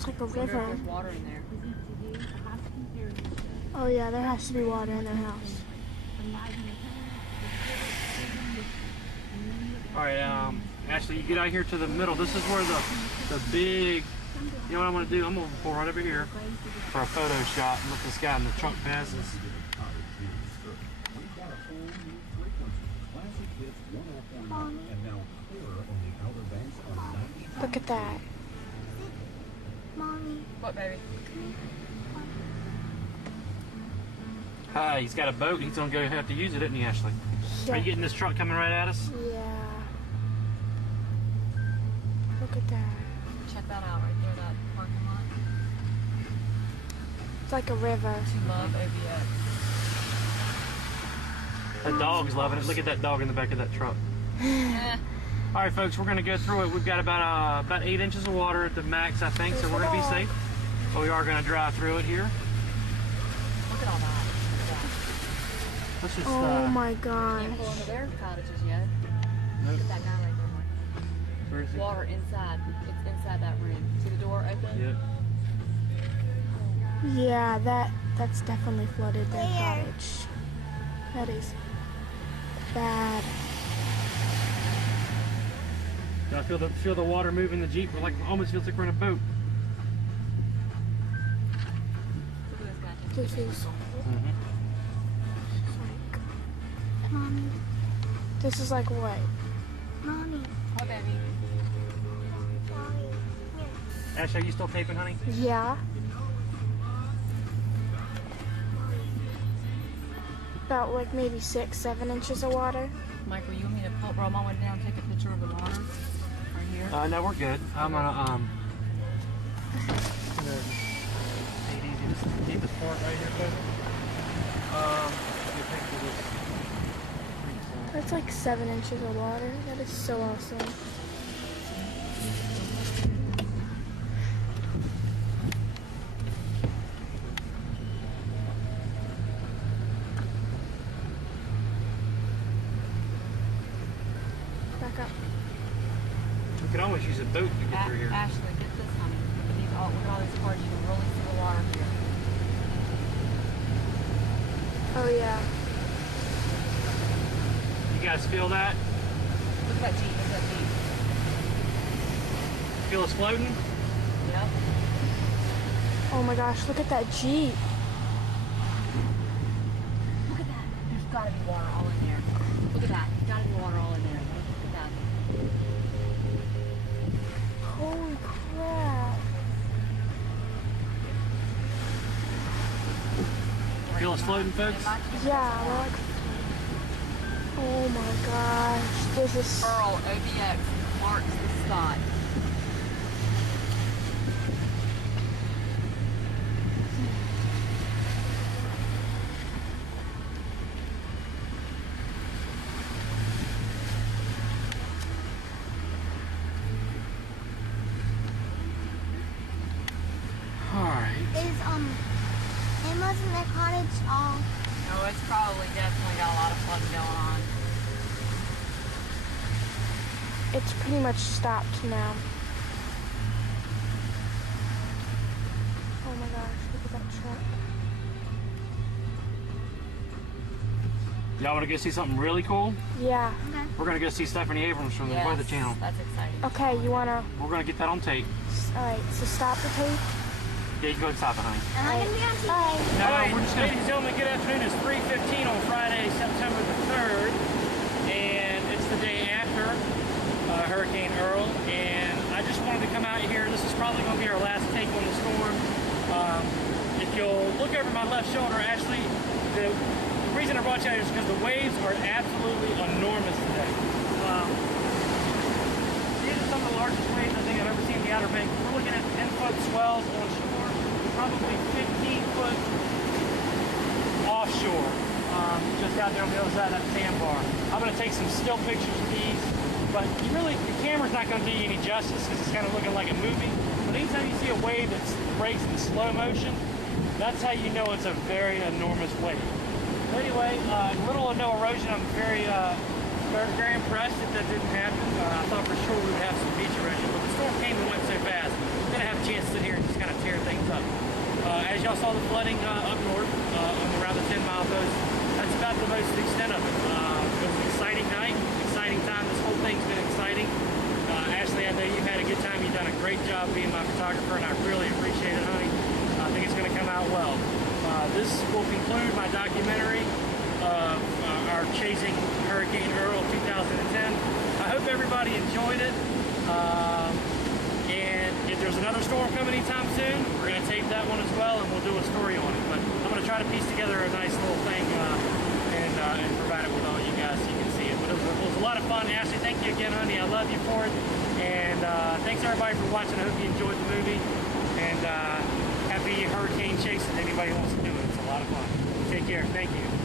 It's like a river. There's water in there. Oh yeah, there has to be water in their house. Alright, Ashley, you get out here to the middle. This is where the big, you know what I'm going to do? I'm going to pull right over here for a photo shot and let this guy in the trunk passes. Look at that. Mommy. What, baby? Hi, he's got a boat. He's going to have to use it, isn't he, Ashley? Yeah. Are you getting this truck coming right at us? Yeah. Look at that. Check that out right there, that parking lot. It's like a river. To love OBX. The dog's loving it. Look at that dog in the back of that truck. Yeah. All right, folks, we're going to go through it. We've got about 8 inches of water at the max, I think, so we're going to be safe. But we are going to drive through it here. Look at all that. Let's just, Oh my Can't gosh. pull into their cottages yet. Nope. Look at that guy right there, Mark. Where is he? Water inside. It's inside that room. See the door open? Yep. Yeah, that's definitely flooded their cottage. That is bad. I feel the water moving the Jeep. We're like, almost feels like we're in a boat. Look at this guy. This is like, Mommy. this is like what? Mommy. Oh, baby. Mommy. Ash, are you still taping, honey? Yeah. About like maybe 6, 7 inches of water. Michael, you want me to roll my one down and take a picture of the water? Right here? No, we're good. I'm gonna take it easy. Just keep this part right here, folks. Get a picture of this. That's like 7 inches of water. That is so awesome. Back up. We could almost use a boat to get through here. Ashley, get this, honey. Look at these, look at all these cars. You can really see the water here. Oh yeah. You guys feel that? Look at that Jeep. Look at that Jeep. Feel us floating? Yep. Oh my gosh, look at that Jeep. Look at that. There's got to be water all in there. Look at that. There's got to be water all in there. Look at that. Holy crap. Feel us floating, folks? Yeah, we're like, oh my gosh. This is, Earl, OBX, marks the spot. Is Emma's in their cottage all? No, it's probably definitely got a lot of flooding going on. it's pretty much stopped now. Oh my gosh, look at that truck. Y'all want to go see something really cool? Yeah. Okay. We're going to go see Stephanie Abrams from the Yes, Weather Channel. That's exciting. Okay, you wanna, We're going to get that on tape. alright, so stop the tape. Yeah, you go ahead and stop it, honey. Am I gonna be on TV? Bye. All right, ladies and gentlemen, good afternoon. It's 3:15 on Friday, September the 3rd, and it's the day after Hurricane Earl, and I just wanted to come out here. This is probably going to be our last take on the storm. If you'll look over my left shoulder, actually, the reason I brought you out here is because the waves are absolutely enormous today. These are some of the largest waves I think I've ever seen in the Outer Banks. We're looking at 10-foot swells on shore, probably 15-foot offshore, just out there on the other side of that sandbar. I'm going to take some still pictures of these, but the camera's not going to do you any justice because it's kind of looking like a movie. But anytime you see a wave that breaks in slow motion, that's how you know it's a very enormous wave. But anyway, little or no erosion. I'm very impressed that didn't happen. I thought for sure we would have some beach erosion, but the storm came and went so fast. We're going to have a chance to sit here and just all the flooding up north around the 10-mile coast. That's about the most extent of it. It was an exciting night, exciting time. This whole thing's been exciting. Ashley, I know you've had a good time. You've done a great job being my photographer, and I really appreciate it, honey. I think it's going to come out well. This will conclude my documentary of our chasing Hurricane Earl 2010. I hope everybody enjoyed it. And if there's another storm coming anytime soon, we're going to tape that one as well, and we'll do a story on it. But I'm going to try to piece together a nice little thing and provide it with all you guys so you can see it. But it was a lot of fun. Ashley, thank you again, honey. I love you for it. And thanks everybody for watching. I hope you enjoyed the movie. And happy hurricane chasing. Anybody who wants to do it. It's a lot of fun. Take care. Thank you.